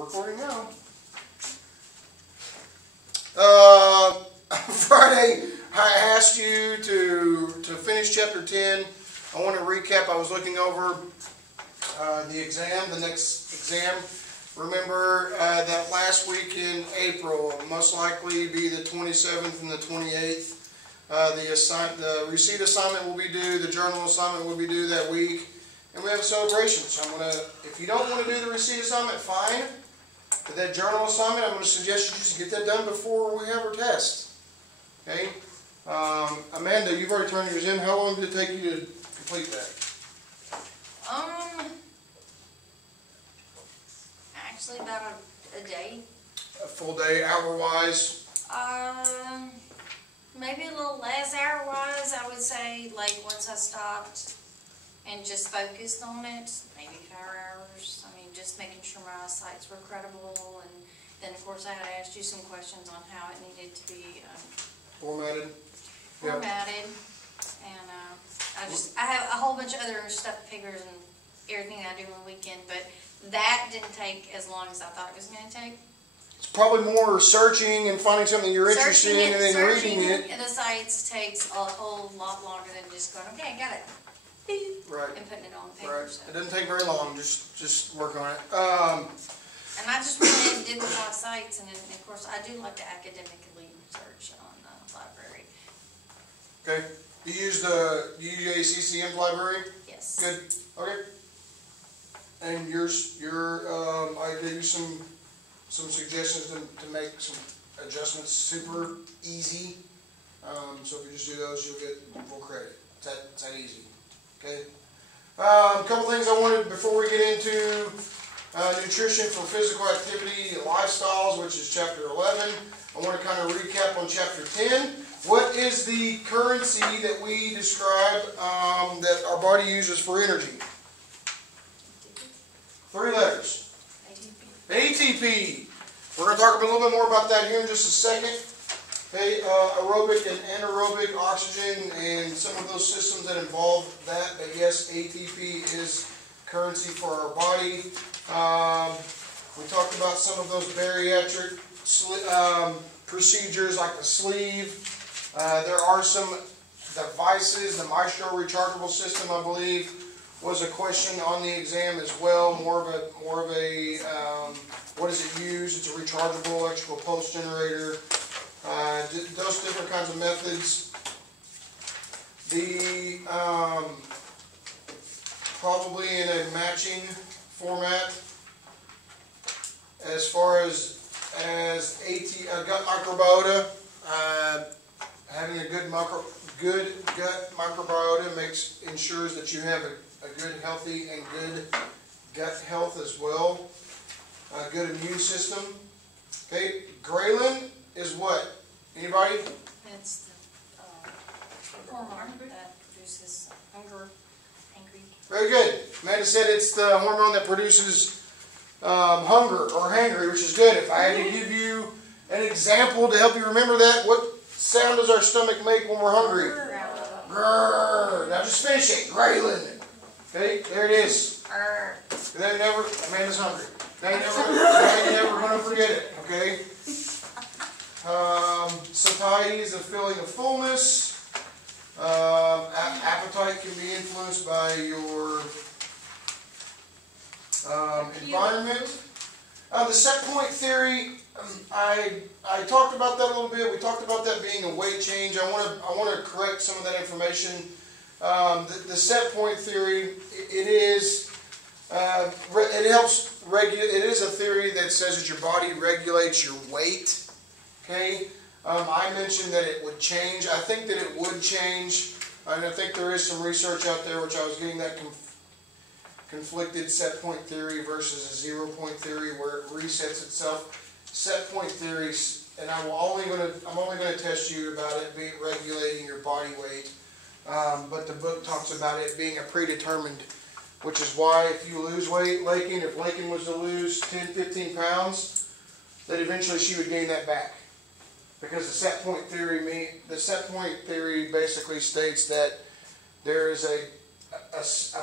We're recording now. Friday, I asked you to finish chapter 10. I want to recap. I was looking over the exam, the next exam. Remember that last week in April, most likely be the 27th and the 28th. The receipt assignment will be due, the journal assignment will be due that week, and we have a celebration. So I'm going to, if you don't want to do the receipt assignment, fine. But that journal assignment, I'm going to suggest you just get that done before we have our test. Okay? Amanda, you've already turned yours in. How long did it take you to complete that? Actually about a day. A full day, hour-wise? Maybe a little less hour-wise, I would say, like once I stopped and just focused on it, maybe 4 hours. I mean, just making sure my sites were credible, and then of course I had asked you some questions on how it needed to be Formatted. Formatted. And I have a whole bunch of other stuff, figures and everything that I do on the weekend, but that didn't take as long as I thought it was going to take. It's probably more searching and finding something you're interested in and then reading it. And the sites takes a whole lot longer than just going, okay, I got it. Right. And putting it on paper. Right. So. It doesn't take very long. Just work on it. And I just went in and did the 5 sites, and then, of course, I do like the academic elite research on the library. Okay. You use the UACCM library? Yes. Good. Okay. And yours, I gave you some suggestions to make some adjustments super easy. So if you just do those, you'll get full credit. It's that easy. Okay. A couple things I wanted before we get into nutrition for physical activity, lifestyles, which is chapter 11. I want to kind of recap on chapter 10. What is the currency that we describe that our body uses for energy? 3 letters. ATP. We're going to talk a little bit more about that here in just a second. Okay, aerobic and anaerobic oxygen and some of those systems that involve that. But yes, ATP is currency for our body. We talked about some of those bariatric procedures like the sleeve. There are some devices. The Maestro rechargeable system, I believe, was a question on the exam as well. More of a what does it use? It's a rechargeable electrical pulse generator. Those different kinds of methods. The probably in a matching format as far as gut microbiota. Having a good gut microbiota ensures that you have a good, healthy, and good gut health as well. A good immune system. Okay, ghrelin is what? Anybody? It's the hormone that produces hunger, angry. Very good. Amanda said it's the hormone that produces hunger or hangry, which is good. If I had to give you an example to help you remember that, what sound does our stomach make when we're hungry? Grrr. Now just finish it. Ghrelin. Okay, there it is. Amanda's hungry. Now you're never going to forget it. Okay. Satiety is a feeling of fullness. Appetite can be influenced by your environment. The set point theory, I talked about that a little bit. We talked about that being a weight change. I want to correct some of that information. The set point theory, it helps regulate. It is a theory that says that your body regulates your weight. Okay. I mentioned that it would change. I think that it would change, and I think there is some research out there which I was getting that conflicted set point theory versus a 0 point theory where it resets itself. Set point theories, and I'm only going to test you about it being regulating your body weight. But the book talks about it being a predetermined, which is why if you lose weight, if Lakin was to lose 10, 15 pounds, that eventually she would gain that back. Because the set point theory basically states that there is a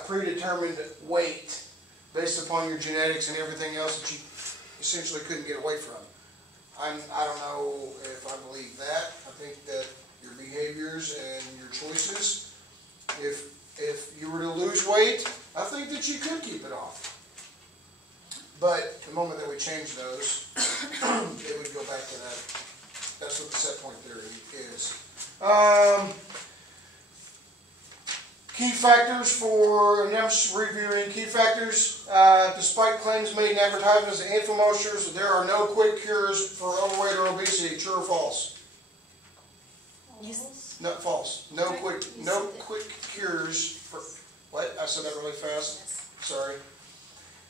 predetermined weight based upon your genetics and everything else essentially couldn't get away from. I don't know if I believe that. I think that your behaviors and your choices, if you were to lose weight, I think that you could keep it off. But the moment that we change those, it would go back to that. That's what the set point theory is. Key factors for, and I'm just reviewing key factors. Despite claims made in advertisements and infomercials, there are no quick cures for overweight or obesity. True or false? Yes. No, false. No quick cures for, what? I said that really fast? Yes. Sorry.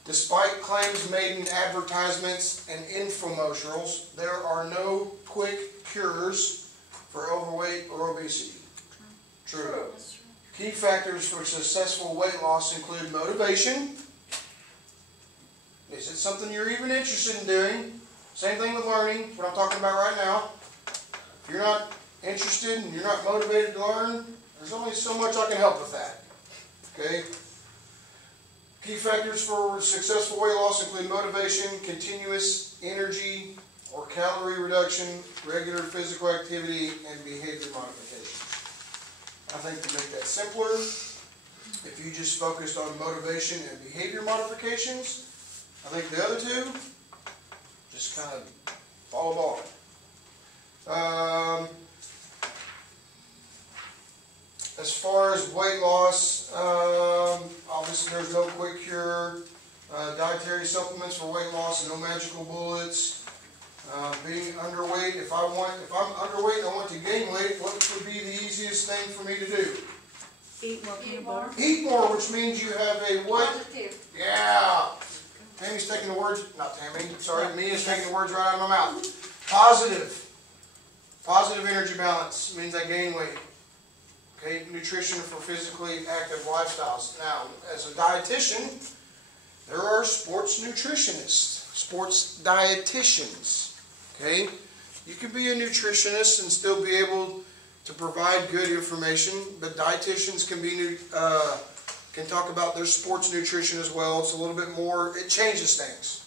Despite claims made in advertisements and infomercials, there are no quick cures for overweight or obesity. True. That's true. Key factors for successful weight loss include motivation. Is it something you're even interested in doing? Same thing with learning, what I'm talking about right now. If you're not interested and you're not motivated to learn, there's only so much I can help with that. Okay? Key factors for successful weight loss include motivation, continuous energy or calorie reduction, regular physical activity, and behavior modification. I think to make that simpler, if you just focused on motivation and behavior modifications, I think the other two just kind of fall apart. As far as weight loss, obviously there's no quick cure. Dietary supplements for weight loss, no magical bullets. Being underweight, if I'm underweight and I want to gain weight, what would be the easiest thing for me to do? Eat more peanut butter. Eat more, which means you have a what? Positive. Yeah. Tammy's taking the words, not Tammy, sorry, Mia's taking the words right out of my mouth. Positive. Positive energy balance means I gain weight. Okay, nutrition for physically active lifestyles. Now, as a dietitian, there are sports nutritionists, sports dietitians. Okay, you can be a nutritionist and still be able to provide good information, but dietitians can talk about their sports nutrition as well. It's a little bit more, it changes things.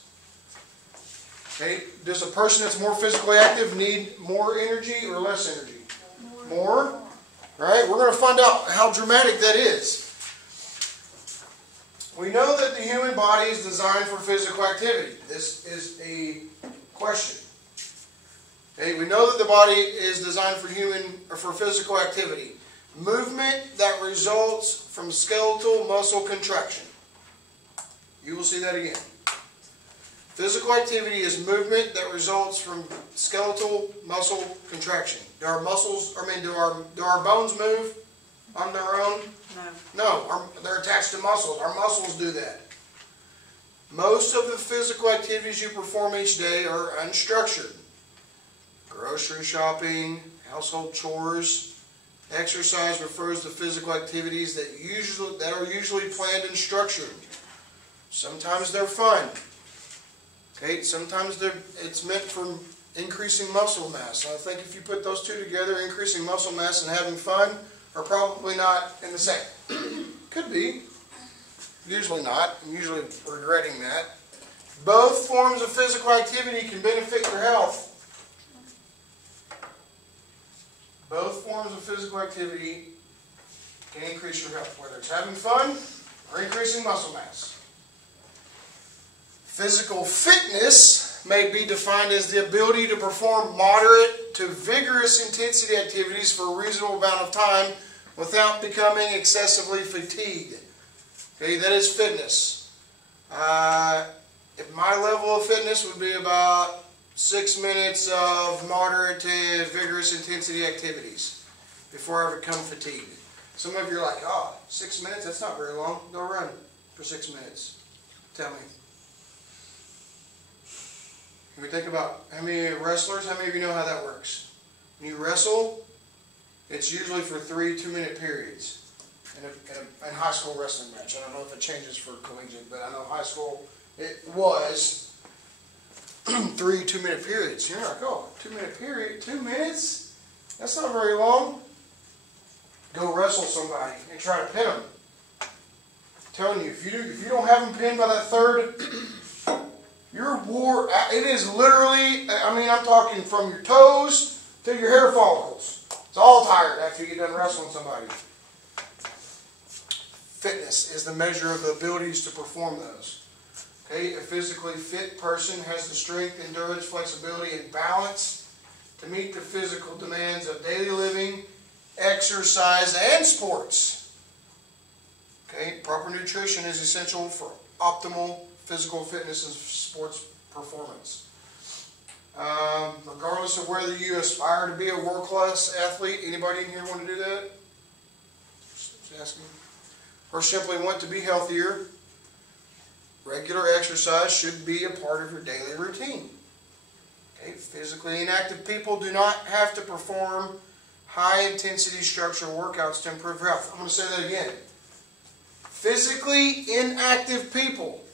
Okay, does a person that's more physically active need more energy or less energy? More. Right? We're going to find out how dramatic that is. We know that the human body is designed for physical activity. This is a question. Okay, we know that the body is designed for physical activity. Movement that results from skeletal muscle contraction. You will see that again. Physical activity is movement that results from skeletal muscle contraction. Do our muscles, do our bones move on their own? No. No, they're attached to muscles. Our muscles do that. Most of the physical activities you perform each day are unstructured. Grocery shopping, household chores. Exercise refers to physical activities that are usually planned and structured. Sometimes they're fun. Okay, sometimes it's meant for increasing muscle mass. I think if you put those two together, increasing muscle mass and having fun are probably not in the same. Could be. Usually not. I'm usually regretting that. Both forms of physical activity can benefit your health. Both forms of physical activity can increase your health, whether it's having fun or increasing muscle mass. Physical fitness may be defined as the ability to perform moderate to vigorous intensity activities for a reasonable amount of time without becoming excessively fatigued. Okay, that is fitness. If my level of fitness would be about 6 minutes of moderate to vigorous intensity activities before I become fatigued. Some of you are like, oh, 6 minutes? That's not very long. Go run for 6 minutes. Tell me. Can we think about how many wrestlers, how many of you know how that works? When you wrestle, it's usually for 3 2-minute periods in a high school wrestling match. I don't know if it changes for collegiate, but I know high school, it was 3 2-minute periods. You're like, oh, 2-minute period, 2 minutes? That's not very long. Go wrestle somebody and try to pin them. I'm telling you, if you don't have them pinned by that third, you're it is literally, I mean, I'm talking from your toes to your hair follicles. It's all tired after you get done wrestling somebody. Fitness is the measure of the abilities to perform those. Okay, a physically fit person has the strength, endurance, flexibility, and balance to meet the physical demands of daily living, exercise, and sports. Okay, proper nutrition is essential for optimal physical fitness and sports performance. Regardless of whether you aspire to be a world-class athlete, anybody in here want to do that? Just asking. Or simply want to be healthier, regular exercise should be a part of your daily routine. Okay, physically inactive people do not have to perform high-intensity structural workouts to improve health. I'm going to say that again. Physically inactive people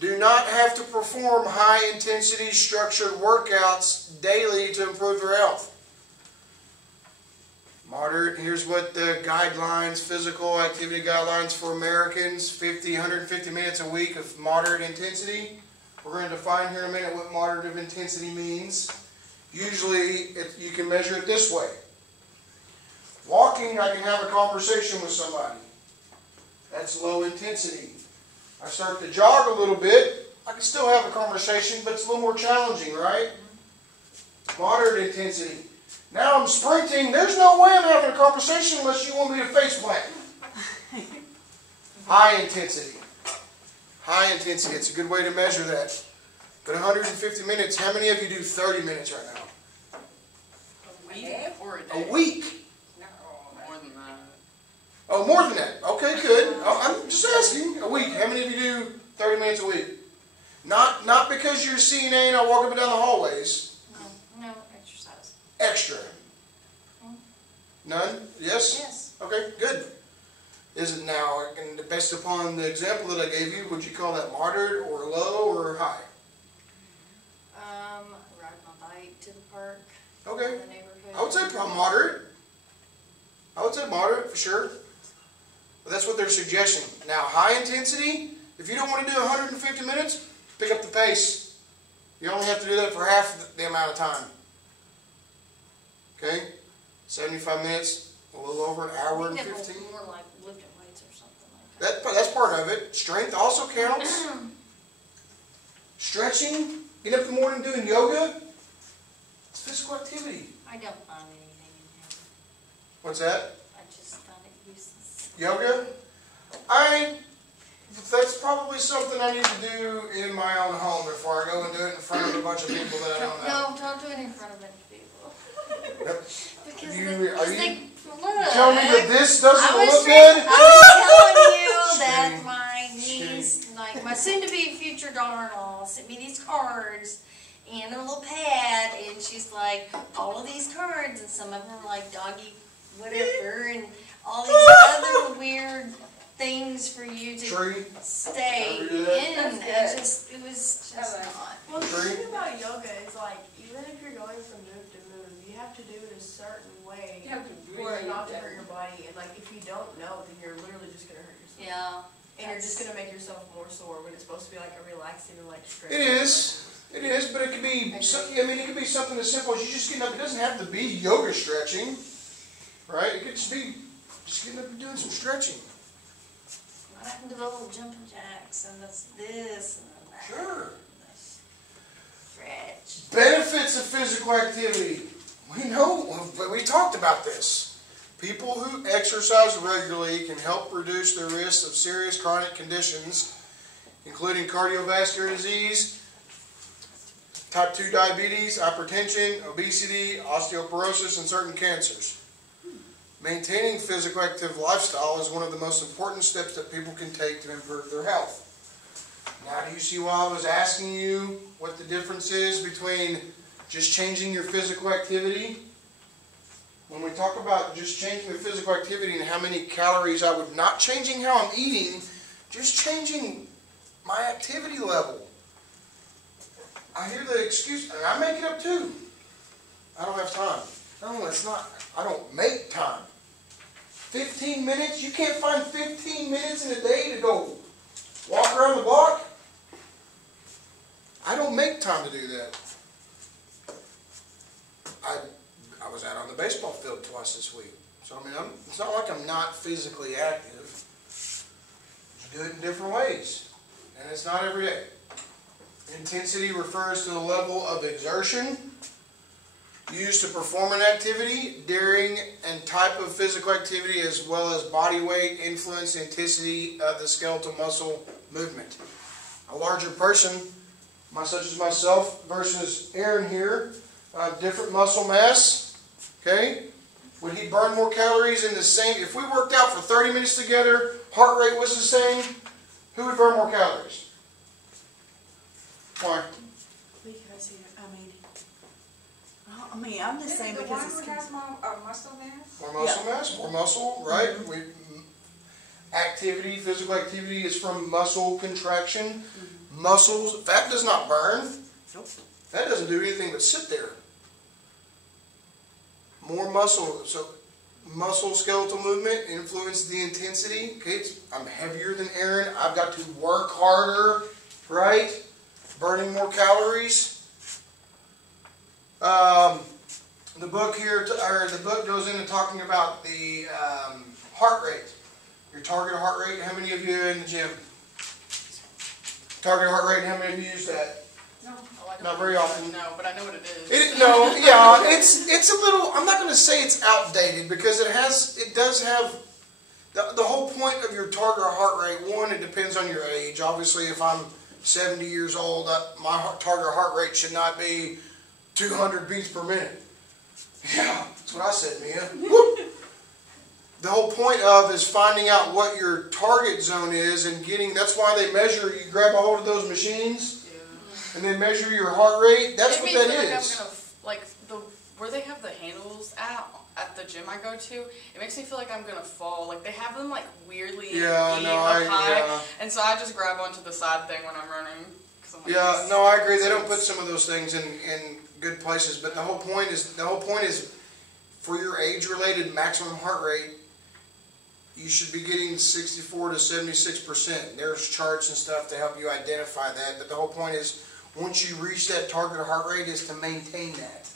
do not have to perform high-intensity structured workouts daily to improve their health. Moderate, here's what the guidelines, physical activity guidelines for Americans, 150 minutes a week of moderate intensity. We're going to define here in a minute what moderate intensity means. Usually, you can measure it this way. Walking, I can have a conversation with somebody. That's low intensity. I start to jog a little bit, I can still have a conversation, but it's a little more challenging, right? Moderate intensity. Now I'm sprinting, there's no way I'm having a conversation unless you want me to face plant. High intensity. High intensity, it's a good way to measure that. But 150 minutes, how many of you do 30 minutes right now? A week or a day? A week. No, more than that. Oh, more than that. Okay, good. I'm just asking. A week. How many of you do 30 minutes a week? Not because you're a CNA and I walk up and down the hallways. No exercise. Extra. None? Yes? Yes. Okay, good. Is it now, and based upon the example that I gave you, would you call that moderate or low or high? Ride my bike to the park. Okay. In the neighborhood. I would say probably moderate. I would say moderate for sure. But that's what they're suggesting. Now, high intensity, if you don't want to do 150 minutes, pick up the pace. You only have to do that for half the amount of time. Okay? 75 minutes, a little over an hour and 15. More like lifting weights or something like that. That's part of it. Strength also counts. Stretching, get up in the morning doing yoga. It's physical activity. I don't find anything in here. What's that? I just find it useless. Yoga? That's probably something I need to do in my own home before I go and do it in front of a bunch of people that I don't know. No, don't do it in front of a bunch of people. Yep. Because You- they are you look. Tell me that this doesn't I was look telling good? you that Shame. my niece, like my soon-to-be future daughter-in-law, sent me these cards and a little pad, and she's like, all of these cards, and some of them are like doggy whatever, and all these other weird things for you to Tree? stay Ever do that? in. That's It was just not. Well, the Tree? thing about yoga is like, even if you're going from move to move, you have to do it a certain way You have to for it breathe not to and- hurt your body. And like, if you don't know, then you're literally just gonna hurt yourself. Yeah. And you're just gonna make yourself more sore when it's supposed to be like a relaxing and like stretch. It is. It is, but it could be. It could be something as simple as you just getting up. It doesn't have to be yoga stretching, right? It could just be just getting up and doing some stretching. I can do little jumping jacks, and that's this, and that. Sure. Stretch. Benefits of physical activity. We know, but we talked about this. People who exercise regularly can help reduce the risk of serious chronic conditions, including cardiovascular disease, type 2 diabetes, hypertension, obesity, osteoporosis, and certain cancers. Maintaining physical active lifestyle is one of the most important steps that people can take to improve their health. Now, do you see why I was asking you what the difference is between just changing your physical activity? When we talk about just changing the physical activity and how many calories I would, not changing how I'm eating, just changing my activity level. I hear the excuse, and I make it up too. I don't have time. No, it's not. I don't make time. 15 minutes? You can't find 15 minutes in a day to go walk around the block? I don't don't make time to do that. I was out on the baseball field twice this week. So, I mean, it's not like I'm not physically active. You do it in different ways. And it's not every day. Intensity refers to the level of exertion used to perform an activity, during and type of physical activity, as well as body weight, influence, intensity of the skeletal muscle movement. A larger person, such as myself versus Aaron here, different muscle mass, okay? Would he burn more calories in the same, if we worked out for 30 minutes together, heart rate was the same, who would burn more calories? Why? Because I'm just saying the because one it's who has more muscle mass? More muscle mass, more muscle, right? Activity, physical activity is from muscle contraction. Muscles, fat does not burn. Nope. That doesn't do anything but sit there. More muscle, so muscle skeletal movement influence the intensity. Okay, I'm heavier than Aaron. I've got to work harder, right? Burning more calories. The book here, or the book goes into talking about the heart rate. Your target heart rate. How many of you are in the gym? Target heart rate. How many of you use that? No. Oh, I don't Not very often. No, but I know what it is. It's a little. I'm not going to say it's outdated because it does have the whole point of your target heart rate. One, it depends on your age. Obviously, if I'm 70 years old, my target heart rate should not be 200 beats per minute. Yeah, that's what I said, Mia. Whoop. The whole point of is finding out what your target zone is and getting. That's why they measure. You grab a hold of those machines, and they measure your heart rate. That's what that is. Where they have the handles at the gym I go to, it makes me feel like I'm gonna fall. Like they have them like weirdly high, and so I just grab onto the side thing when I'm running. I agree. They don't put some of those things in good places, but the whole point is for your age-related maximum heart rate, you should be getting 64 to 76%. There's charts and stuff to help you identify that, but the whole point is once you reach that target heart rate is to maintain that.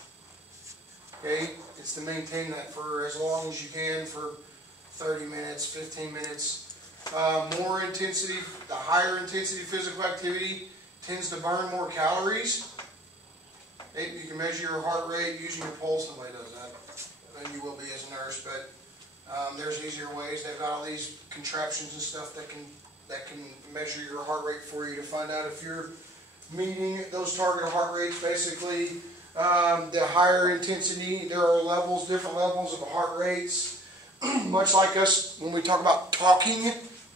Okay? It's to maintain that for as long as you can, for 30 minutes, 15 minutes. More intensity, the higher intensity physical activity tends to burn more calories. You can measure your heart rate using your pulse. Nobody does that. And you will be as a nurse, but there's easier ways. They've got all these contraptions and stuff that can measure your heart rate for you to find out if you're meeting those target heart rates. Basically, the higher intensity, there are levels, different levels of heart rates. Much like us, when we talk about talking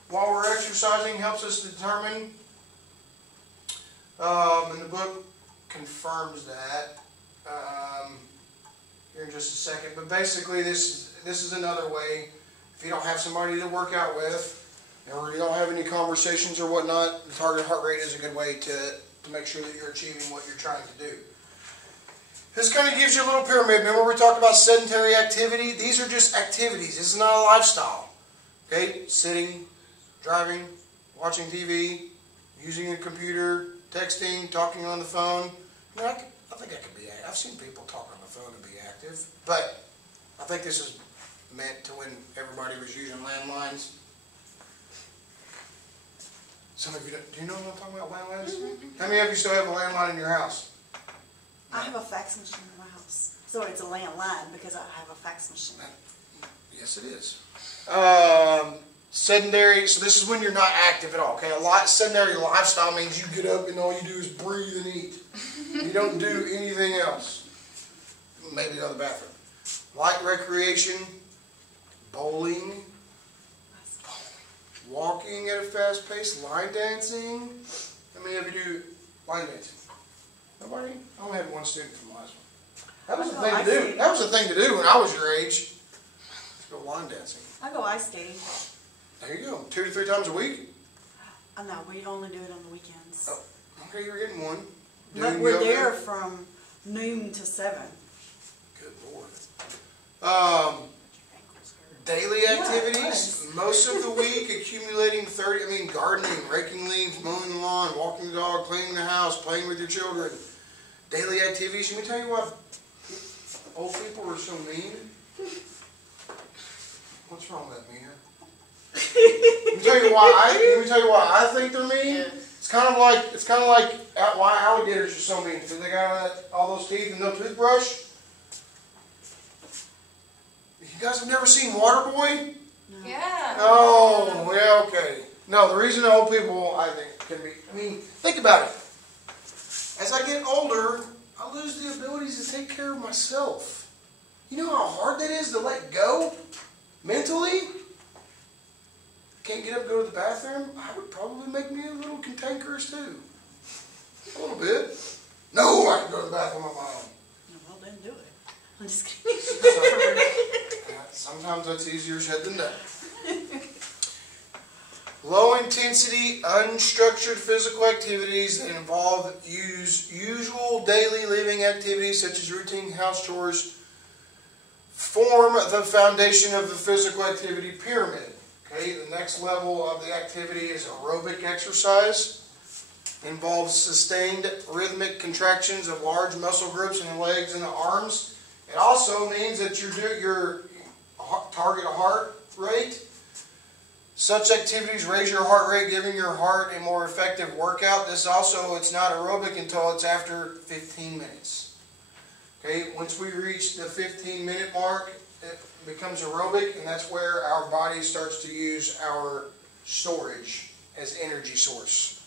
while we're exercising, helps us determine. And the book confirms that here in just a second. But basically, this is another way. If you don't have somebody to work out with, or you don't have any conversations or whatnot, the target heart rate is a good way to make sure that you're achieving what you're trying to do. This kind of gives you a little pyramid. Remember we talked about sedentary activity? These are just activities. This is not a lifestyle. Okay? Sitting, driving, watching TV, using a computer, texting, talking on the phone. I think I could be active. I've seen people talk on the phone and be active. But I think this is meant to when everybody was using landlines. Some of you don't. Do you know what I'm talking about, landlines? How many of you still have a landline in your house? I have a fax machine in my house. So it's a landline because I have a fax machine. Yes, it is. Sedentary, so this is when you're not active at all. Okay, sedentary lifestyle means you get up and all you do is breathe and eat. You don't do anything else. Maybe go to the bathroom. Light recreation, bowling, walking at a fast pace, line dancing. How many of you do line dancing? Nobody? I only had one student from last one. That was the thing to do. That was the thing to do when I was your age. Let's go line dancing. I go ice skating. There you go. 2 to 3 times a week? No, we only do it on the weekends. Oh, okay, you're getting one. But we're there from noon to 7. Good Lord. daily activities, most of the week accumulating 30, gardening, raking leaves, mowing the lawn, walking the dog, cleaning the house, playing with your children. Daily activities. Let me tell you what, old people are so mean. What's wrong with that, Mia? Let me tell you why I think they're mean. Yeah. It's kind of like why alligators are so mean, because they got all those teeth and no toothbrush. You guys have never seen Waterboy? No. Yeah. Oh, yeah, okay. No, the reason old people, I think, can be, think about it. As I get older, I lose the abilities to take care of myself. You know how hard that is to let go? Mentally? Can't get up and go to the bathroom? I would probably make me a little cantankerous too. A little bit. No, I can go to the bathroom on my own. Well, then do it. I'm just kidding. Sometimes that's easier said than done. Low intensity, unstructured physical activities that involve usual daily living activities such as routine house chores form the foundation of the physical activity pyramid. Okay, the next level of the activity is aerobic exercise. Involves sustained rhythmic contractions of large muscle groups in the legs and the arms. It also means that your target heart rate. Such activities raise your heart rate, giving your heart a more effective workout. It's not aerobic until it's after 15 minutes. Okay, once we reach the 15-minute mark, it becomes aerobic, and that's where our body starts to use our storage as energy source.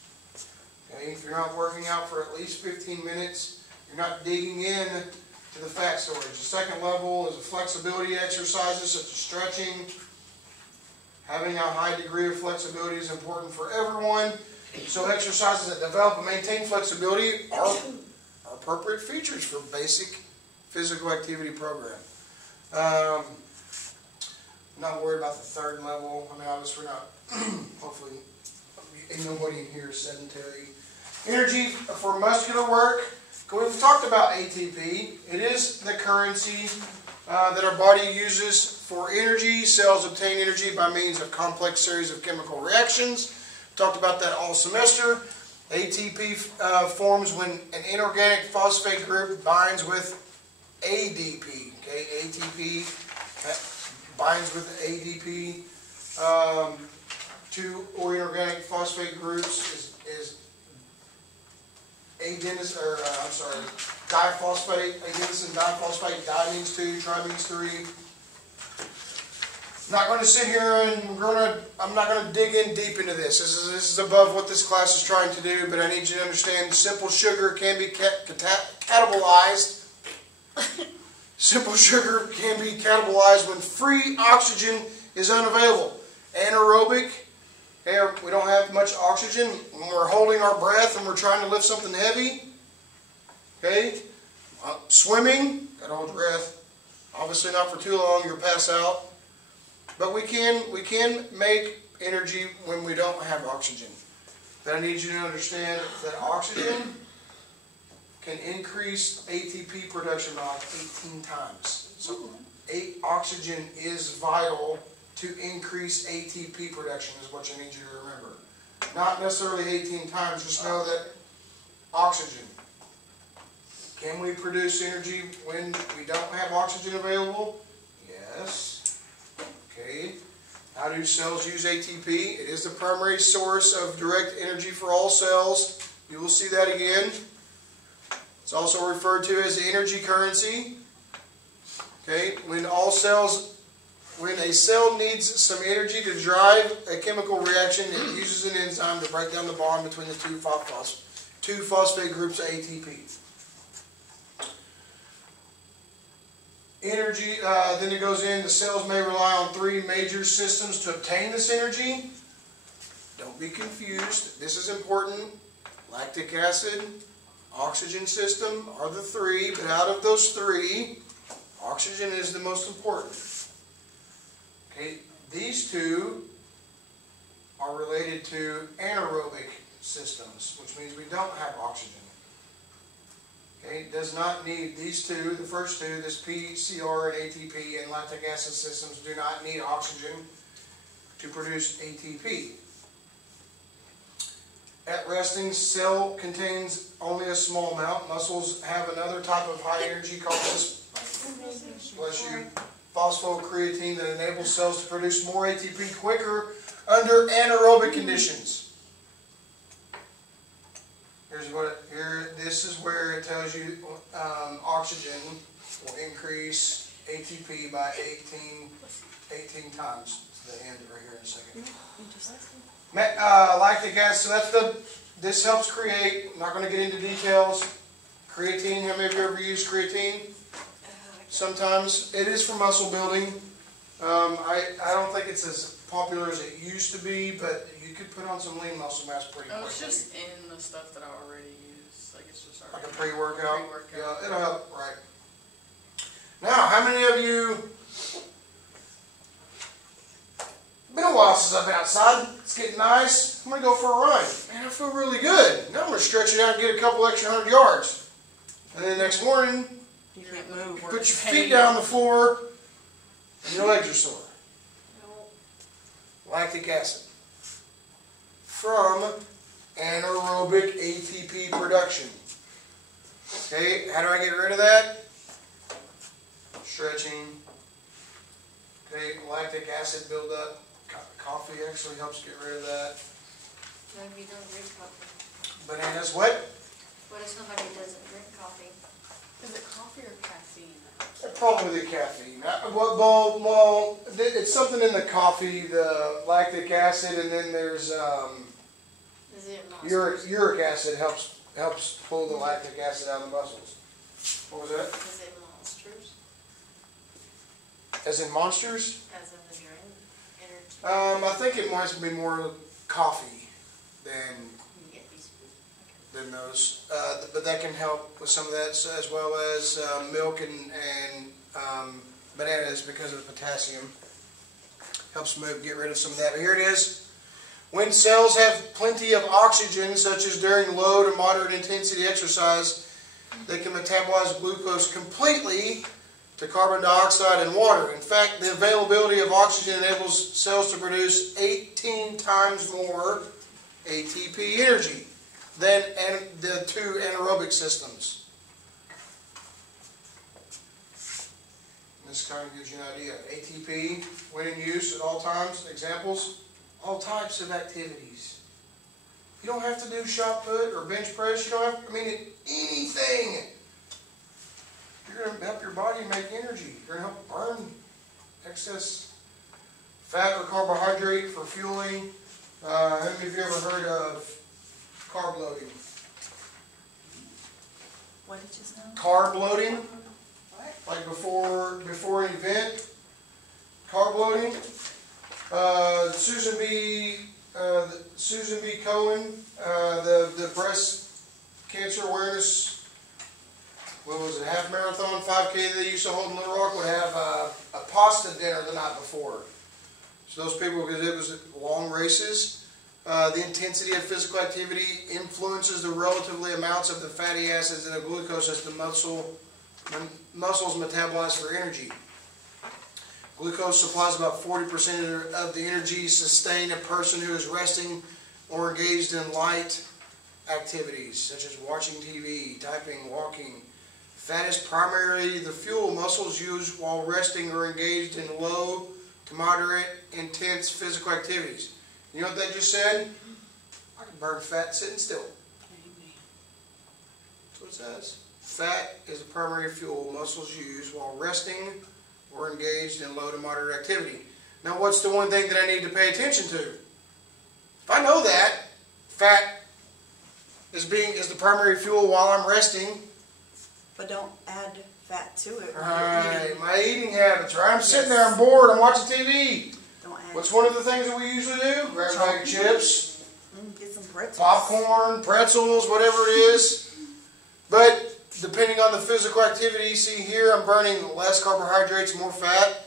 Okay, if you're not working out for at least 15 minutes, you're not digging in to the fat storage. The second level is flexibility exercises such as stretching. Having a high degree of flexibility is important for everyone. So exercises that develop and maintain flexibility are appropriate features for basic physical activity program. I'm not worried about the third level. Obviously we're not, hopefully, nobody in here is sedentary. Energy for muscular work. We've talked about ATP. It is the currency that our body uses for energy. Cells obtain energy by means of complex series of chemical reactions. Talked about that all semester. ATP forms when an inorganic phosphate group binds with ADP. Okay, ATP binds with ADP. Two inorganic phosphate groups is diphosphate, adenosine diphosphate. Di means 2, tri means 3. Not going to sit here and I'm not going to dig in deep into this. This is above what this class is trying to do, but I need you to understand simple sugar can be catabolized. Simple sugar can be catabolized when free oxygen is unavailable. Anaerobic, we don't have much oxygen when we're holding our breath and we're trying to lift something heavy. Okay, swimming, gotta hold your breath. Obviously not for too long, you'll pass out. But we can make energy when we don't have oxygen. But I need you to understand that oxygen can increase ATP production by like 18 times. So oxygen is vital to increase ATP production is what you need you to remember. Not necessarily 18 times, just know that oxygen. Can we produce energy when we don't have oxygen available? Yes. Okay. How do cells use ATP? It is the primary source of direct energy for all cells. You will see that again. It's also referred to as the energy currency. Okay. When a cell needs some energy to drive a chemical reaction, it uses an enzyme to break down the bond between the two phosphate groups of ATP. Energy, then it goes in, the cells may rely on 3 major systems to obtain this energy. Don't be confused. This is important. Lactic acid, oxygen system are the 3, but out of those 3, oxygen is the most important. Okay, these 2 are related to anaerobic systems, which means we don't have oxygen. Okay, okay, does not need these two, the first two, this PCR and ATP and lactic acid systems do not need oxygen to produce ATP. At resting, cell contains only a small amount. Muscles have another type of high energy called phosphocreatine that enables cells to produce more ATP quicker under anaerobic conditions. This is where it tells you oxygen will increase ATP by 18 times. It's the end right here in a second. Lactic acid, so this helps create, I'm not going to get into details, creatine. How many of you ever used creatine? Sometimes. It is for muscle building. I don't think it's as popular as it used to be, but you could put on some lean muscle mass pretty quickly. It's just in the stuff that I already use. Like, it's just already like a pre-workout? Pre-workout. Yeah, it'll help, right. Now, how many of you, been a while since I've been outside, it's getting nice, I'm going to go for a run. Man, I feel really good. Now I'm going to stretch it out and get a couple extra 100 yards. And then next morning, You can't move. put your feet down on the floor, and your legs are sore. Lactic acid. From anaerobic ATP production. Okay, how do I get rid of that? Stretching. Okay, lactic acid buildup. Coffee actually helps get rid of that. What if you don't drink coffee? Bananas, what? What if somebody doesn't drink coffee? Is it coffee or caffeine? Probably the caffeine. Well, it's something in the coffee, the lactic acid, and then there's Is it Monsters? uric acid helps pull the lactic acid out of the muscles. What was that? Is it Monsters? As in Monsters? As in the energy? I think it might be more coffee than You get these. than those, but that can help with some of that, as well as milk and bananas because of the potassium. Helps get rid of some of that. But here it is. When cells have plenty of oxygen, such as during low to moderate intensity exercise, they can metabolize glucose completely to carbon dioxide and water. In fact, the availability of oxygen enables cells to produce 18 times more ATP energy than the two anaerobic systems. This kind of gives you an idea. ATP, when in use at all times, examples, all types of activities. You don't have to do shot put or bench press. You don't have to, anything. You're going to help your body make energy. You're going to help burn excess fat or carbohydrate for fueling. How many of you ever heard of carb loading? What did you say? Carb loading? What? Like before an event, carb loading. Susan B. Cohen, the breast cancer awareness, what was it, half marathon, 5K they used to hold in Little Rock, would have a pasta dinner the night before. So those people, because it was long races, the intensity of physical activity influences the relatively amounts of the fatty acids and the glucose as the muscles metabolize for energy. Glucose supplies about 40% of the energy sustained a person who is resting or engaged in light activities, such as watching TV, typing, walking. Fat is primarily the fuel muscles use while resting or engaged in low to moderate intense physical activities. You know what that just said? I can burn fat sitting still. That's what it says. Fat is the primary fuel muscles use while resting or engaged in low to moderate activity. Now, what's the one thing that I need to pay attention to? If I know that fat is the primary fuel while I'm resting, But don't add fat to it. right, my eating habits, right? I'm sitting there, I'm bored, I'm watching TV. Don't add. What's one of the things that we usually do? Grab a bag of chips, Get some pretzels. popcorn, pretzels, whatever it is. But depending on the physical activity, see here, I'm burning less carbohydrates, more fat.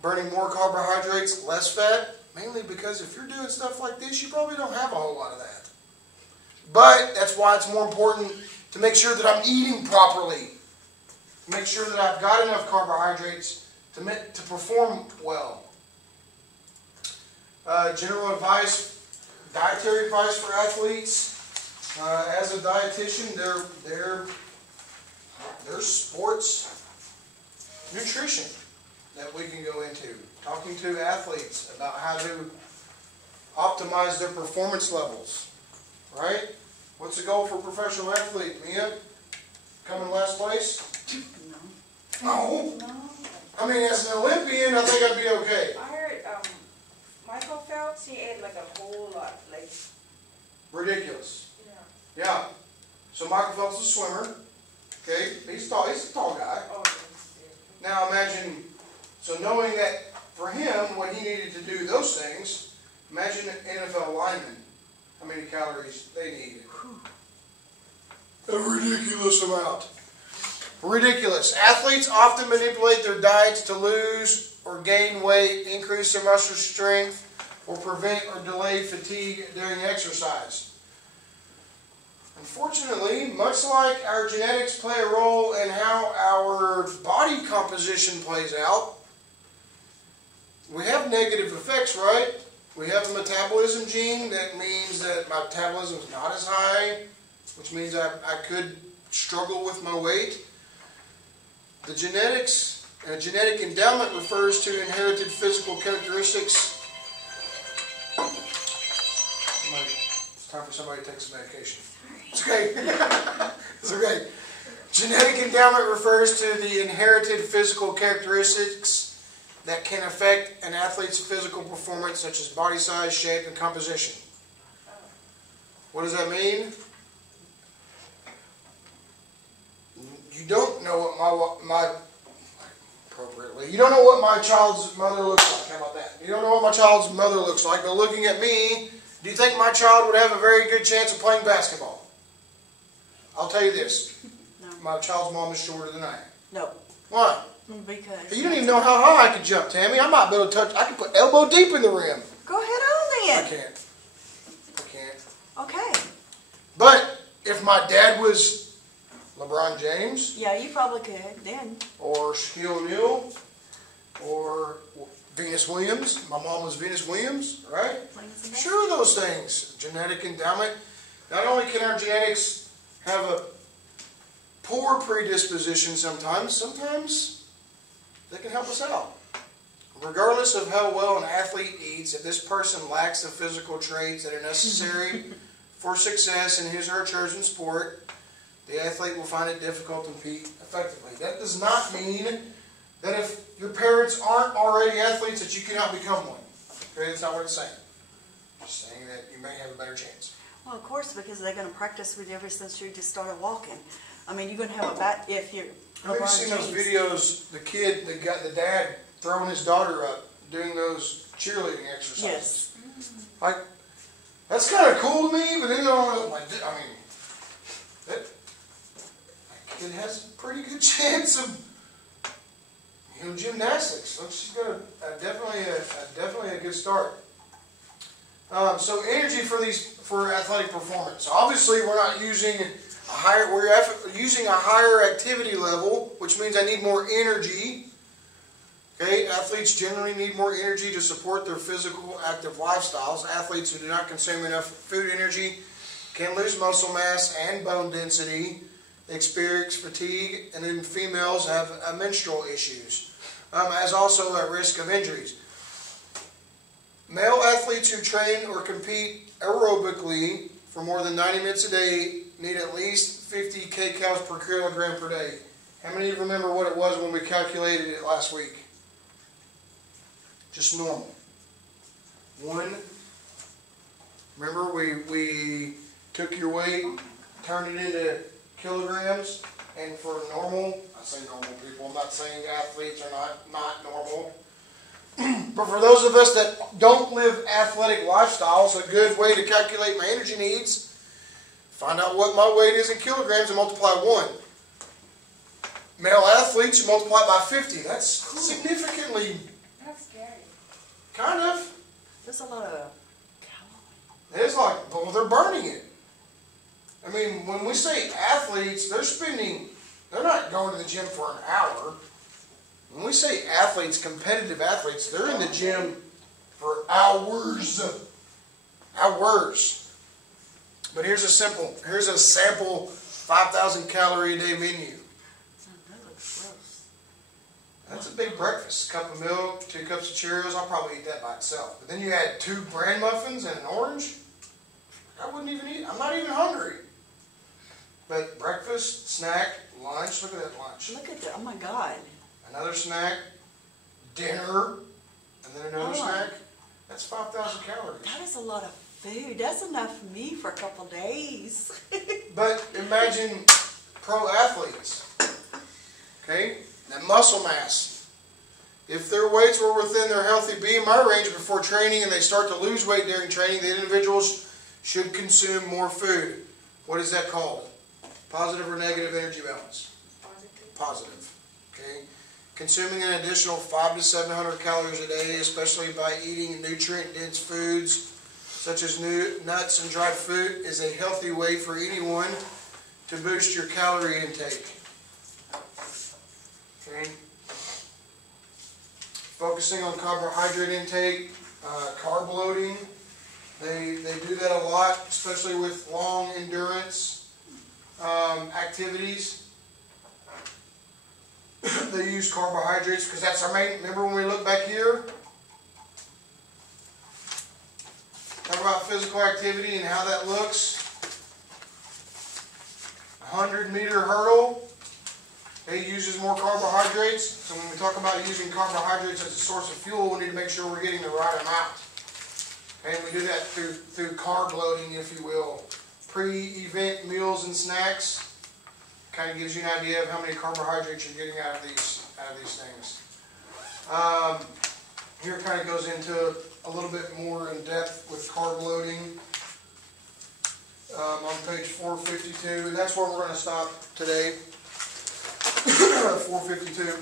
Burning more carbohydrates, less fat. Mainly because if you're doing stuff like this, you probably don't have a whole lot of that. But that's why it's more important to make sure that I'm eating properly, to make sure that I've got enough carbohydrates to perform well. General advice, dietary advice for athletes. As a dietitian, there's sports nutrition that we can go into. Talking to athletes about how to optimize their performance levels. Right? What's the goal for a professional athlete, Mia? Come in last place? No. No. I mean, as an Olympian, I think I'd be okay. I heard Michael Phelps, he ate like a whole lot, like. Ridiculous. Yeah. Yeah. So Michael Phelps is a swimmer. Okay, he's tall. He's a tall guy. Oh, yeah. Now imagine, so knowing that for him, when he needed to do those things, imagine an NFL lineman, how many calories they need. A ridiculous amount. Ridiculous. Athletes often manipulate their diets to lose or gain weight, increase their muscle strength, or prevent or delay fatigue during exercise. Unfortunately, much like our genetics play a role in how our body composition plays out, we have negative effects, right? We have a metabolism gene. That means that my metabolism is not as high, which means I could struggle with my weight. The genetics, genetic endowment refers to inherited physical characteristics. It's time for somebody to take some medication. It's okay. It's okay. Genetic endowment refers to the inherited physical characteristics that can affect an athlete's physical performance, such as body size, shape, and composition. What does that mean? You don't know what you don't know what my child's mother looks like. How about that? You don't know what my child's mother looks like, but looking at me, do you think my child would have a very good chance of playing basketball? I'll tell you this. No. My child's mom is shorter than I am. No. Why? Because. You don't even know how high I could jump, Tammy. I might be able to touch. I can put elbow deep in the rim. Go ahead on then. I can't. Okay. But if my dad was LeBron James, Yeah, you probably could then. or Shaquille O'Neal, or Venus Williams. My mom was Venus Williams, right? Sure, those things. Genetic endowment. Not only can our genetics have a poor predisposition sometimes they can help us out. Regardless of how well an athlete eats, if this person lacks the physical traits that are necessary for success in his or her chosen sport, the athlete will find it difficult to compete effectively. That does not mean that if your parents aren't already athletes that you cannot become one. Okay, that's not what it's saying. Just saying that you may have a better chance. Well, of course, because they're going to practice with you ever since you just started walking. I mean, you're going to have a bat if you're. Have you seen those videos? The dad throwing his daughter up, doing those cheerleading exercises. Yes. Like, that's kind of cool to me, but then that kid has a pretty good chance of gymnastics. So she's got definitely a good start. So energy for athletic performance. Obviously, we're not using we're using a higher activity level, which means I need more energy. Okay, athletes generally need more energy to support their physical active lifestyles. Athletes who do not consume enough food energy can lose muscle mass and bone density, experience fatigue, and then females have menstrual issues, as also at risk of injuries. Male athletes who train or compete aerobically for more than 90 minutes a day need at least 50 kcals per kilogram per day. How many of you remember what it was when we calculated it last week? Just normal. One. Remember we took your weight, turned it into kilograms, and for normal, I say normal people, I'm not saying athletes are not normal. But for those of us that don't live athletic lifestyles, a good way to calculate my energy needs, find out what my weight is in kilograms and multiply 1. Male athletes, you multiply it by 50. That's significantly... That's scary. Kind of. There's a lot of calories. It's like, well, they're burning it. I mean, when we say athletes, they're not going to the gym for an hour. When we say athletes, competitive athletes, they're in the gym for hours. Hours. But here's a sample 5,000 calorie a day menu. That looks gross. That's a big breakfast. A cup of milk, 2 cups of Cheerios. I'll probably eat that by itself. But then you add 2 bran muffins and an orange. I wouldn't even eat. I'm not even hungry. But breakfast, snack, lunch. Look at that lunch. Look at that. Oh my God. Another snack, dinner, and then another snack. That's 5,000 calories. That is a lot of food. That's enough for me for a couple days. But imagine pro athletes. Okay? That muscle mass. If their weights were within their healthy BMI range before training and they start to lose weight during training, the individuals should consume more food. What is that called? Positive or negative energy balance? Positive. Okay? Consuming an additional 500 to 700 calories a day, especially by eating nutrient-dense foods such as nuts and dried fruit, is a healthy way for anyone to boost your calorie intake. Okay? Focusing on carbohydrate intake, carb loading. They do that a lot, especially with long endurance activities. They use carbohydrates because that's our main. Remember when we look back here? Talk about physical activity and how that looks. 100-meter hurdle. It uses more carbohydrates. So when we talk about using carbohydrates as a source of fuel, we need to make sure we're getting the right amount. And we do that through carb loading, if you will. Pre-event meals and snacks. Kind of gives you an idea of how many carbohydrates you're getting out of these things. Here it kind of goes into a little bit more in depth with carb loading on page 452, and that's where we're going to stop today. 452.